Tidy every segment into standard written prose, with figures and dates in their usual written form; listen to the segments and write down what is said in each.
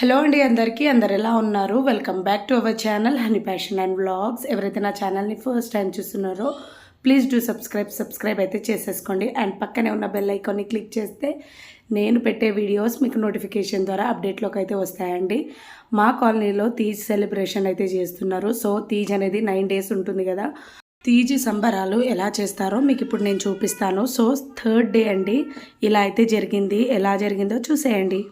హలో అండి అందరికీ అందరు ఎలా ఉన్నారు? Welcome back to our channel honey passion and vlogs. ఎవరైతే నా ఛానల్ని ఫస్ట్ టైం చూస్తున్నారో ప్లీజ్ డూ సబ్స్క్రైబ్ అయితే చేసేసుకోండి. అండ్ పక్కనే ఉన్న బెల్ ఐకాన్ని క్లిక్ చేస్తే నేను పెట్టే వీడియోస్ మీకు నోటిఫికేషన్ ద్వారా అప్డేట్లోకి అయితే వస్తాయండి. మా కాలనీలో తీజ్ సెలబ్రేషన్ అయితే చేస్తున్నారు. సో తీజ్ అనేది 9 days ఉంటుంది కదా. తీజ్ సంబరాలు ఎలా చేస్తారో మీకు ఇప్పుడు నేను చూపిస్తాను. సో 3rd డే అండి. ఇలా అయితే జరిగింది. ఎలా జరిగిందో చూసేయండి.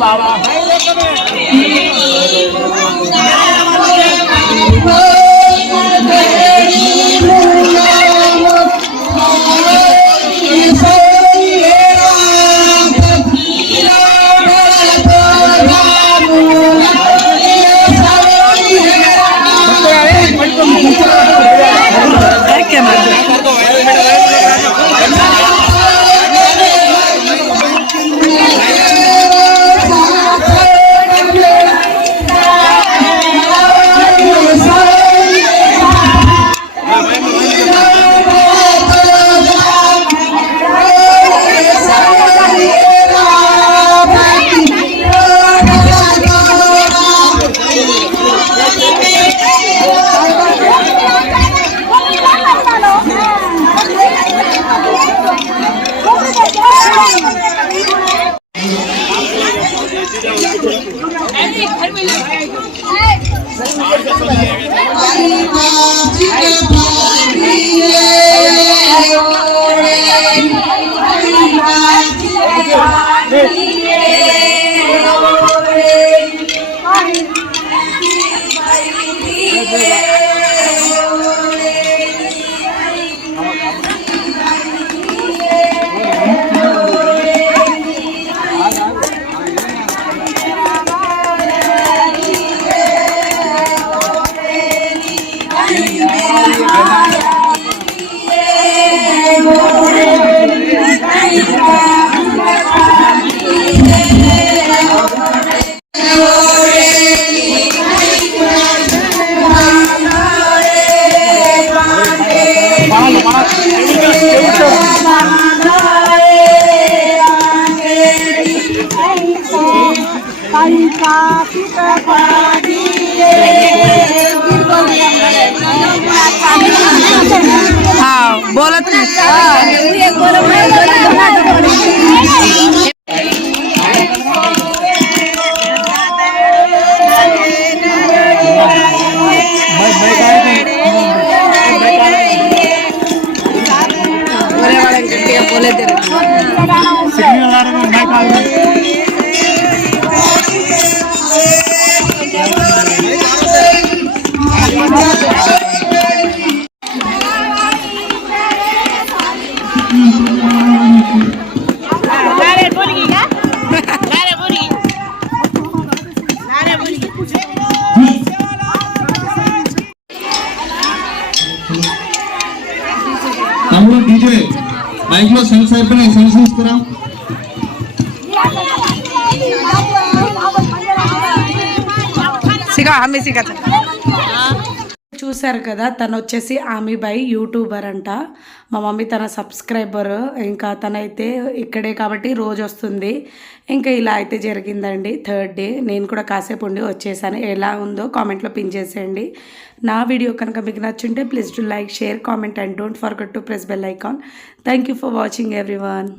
बाबा हाँ बोलत తమ్ముడు డీజే మైక్ లో సెన్స్ అయిపోయినాయి. సెన్స్ తీసుకురా. చూసారు కదా, తను వచ్చేసి ఆమీబాయి యూట్యూబర్ అంట. మా మమ్మీ తన సబ్స్క్రైబర్. ఇంకా తనైతే ఇక్కడే కాబట్టి రోజు వస్తుంది. ఇంకా ఇలా అయితే జరిగిందండి 3rd డే. నేను కూడా కాసేపు ఉండి వచ్చేసాను. ఎలా ఉందో కామెంట్లో పిన్ చేసేయండి. నా వీడియో కనుక మీకు నచ్చుంటే please to like, share, comment and don't forget to press bell icon. Thank you for watching everyone.